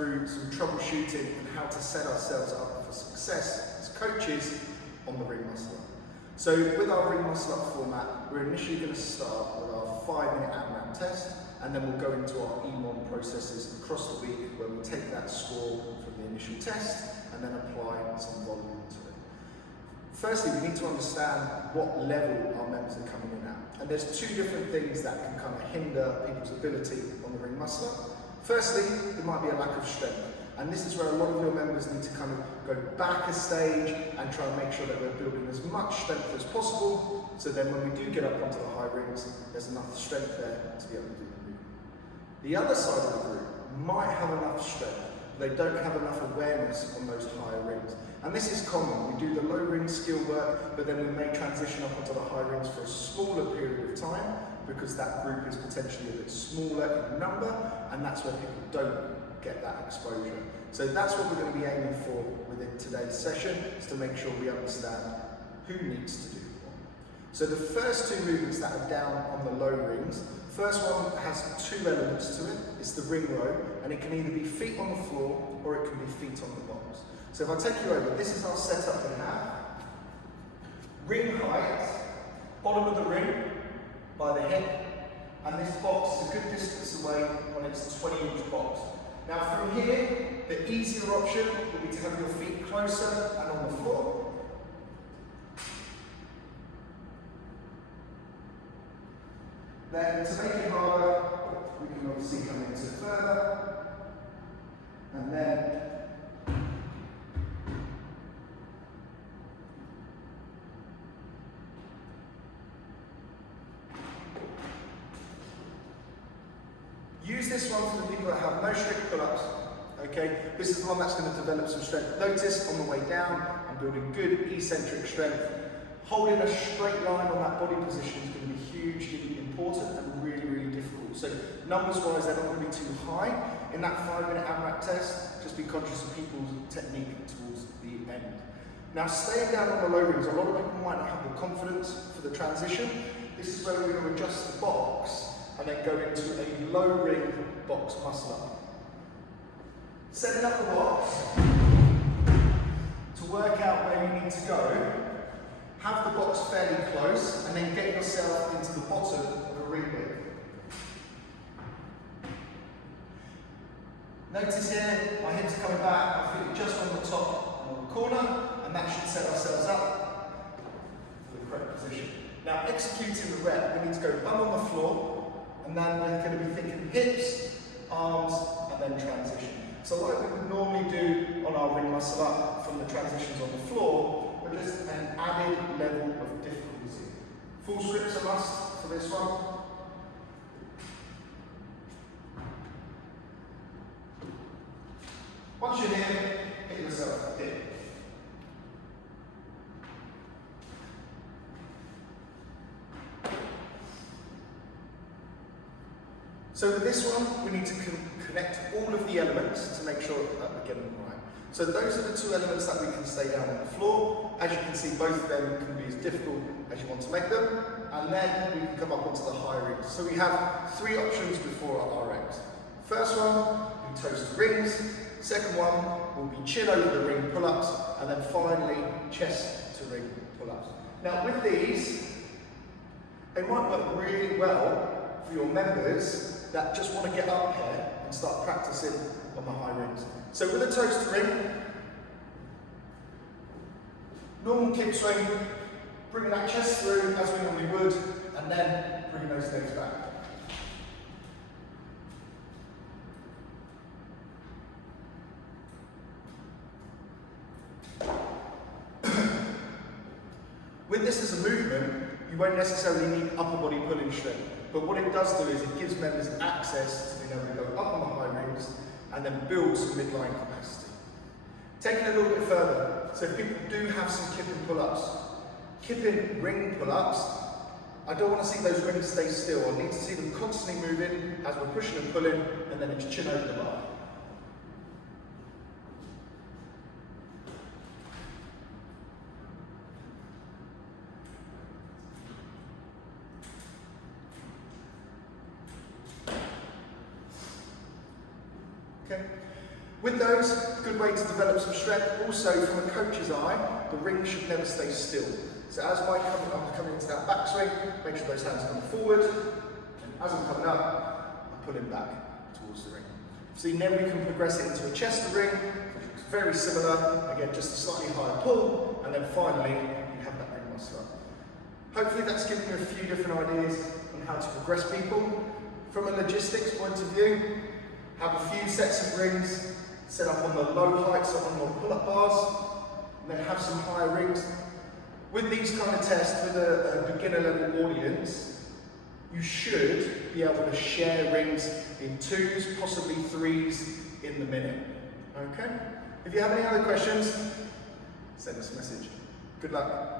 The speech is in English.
through some troubleshooting and how to set ourselves up for success as coaches on the ring muscle up. So with our ring muscle up format, we're initially going to start with our 5-minute AMRAP test, and then we'll go into our EMOM processes across the week where we take that score from the initial test and then apply some volume to it. Firstly, we need to understand what level our members are coming in at. And there's two different things that can kind of hinder people's ability on the ring muscle up. Firstly, it might be a lack of strength. And this is where a lot of your members need to kind of go back a stage and try and make sure that we're building as much strength as possible, so then when we do get up onto the high rings, there's enough strength there to be able to do the movement. The other side of the group might have enough strength, but they don't have enough awareness on those higher rings. And this is common. We do the low ring skill work, but then we may transition up onto the high rings for a smaller period of time because that group is potentially a bit smaller in number, and that's where people don't get that exposure. So that's what we're going to be aiming for within today's session, is to make sure we understand who needs to do what. So the first two movements that are down on the low rings, first one has two elements to it. It's the ring row, and it can either be feet on the floor or it can be feet on the box. So if I take you over, this is our setup we have. Ring height, bottom of the ring by the hip, and this box is a good distance away when it's a 20-inch box. Now from here, the easier option will be to have your feet closer and on the floor. Then to make it harder, we can obviously come into further, and then use this one for the people that have no strict pull-ups. Okay, this is the one that's going to develop some strength. Notice on the way down, I'm building good eccentric strength. Holding a straight line on that body position is going to be hugely important and really, really difficult. So numbers-wise, they're not going to be too high. In that 5-minute AMRAP test, just be conscious of people's technique towards the end. Now, staying down on the low rings, a lot of people might not have the confidence for the transition. This is where we're going to adjust the box and then go into a low ring box muscle up. Setting up the box to work out where you need to go, have the box fairly close and then get yourself into the bottom of the ring width. Notice here, my hips are coming back, I feel it just on the top and on the corner, and that should set ourselves up for the correct position. Now executing the rep, we need to go bum on the floor, and then we're going to be thinking hips, arms, and then transition. So like we would normally do on our ring muscle up from the transitions on the floor, but just an added level of difficulty. Full scripts a must for this one. Once you're here, hit yourself a dip. So with this one, we need to connect all of the elements to make sure that we're getting them right. So those are the two elements that we can stay down on the floor. As you can see, both of them can be as difficult as you want to make them. And then we can come up onto the high rings. So we have three options before our RX. First one, we toast the rings. Second one will be chin over the ring pull-ups. And then finally, chest to ring pull-ups. Now with these, they might work really well for your members that just want to get up here and start practicing on the high rings. So with a toast ring, normal kick swing, bringing that chest through as we normally would, and then bringing those legs back. With this as a movement, you won't necessarily need upper body pulling strength. But what it does do is it gives members access to being able to go up on the high rings and then build some midline capacity. Taking it a little bit further, so if people do have some kipping pull-ups, kipping ring pull-ups, I don't want to see those rings stay still. I need to see them constantly moving as we're pushing and pulling, and then it's chin over the bar. Okay. With those, a good way to develop some strength. Also, from a coach's eye, the ring should never stay still. So as I'm coming into that backswing, make sure those hands come forward. And as I'm coming up, I'm pulling back towards the ring. So then we can progress it into a chest ring, which is very similar. Again, just a slightly higher pull, and then finally, you have that ring muscle up. Hopefully that's given you a few different ideas on how to progress people. From a logistics point of view, have a few sets of rings set up on the low heights or on your pull-up bars, and then have some higher rings. With these kind of tests, with a beginner level audience, you should be able to share rings in 2s, possibly 3s in the minute. Okay? If you have any other questions, send us a message. Good luck.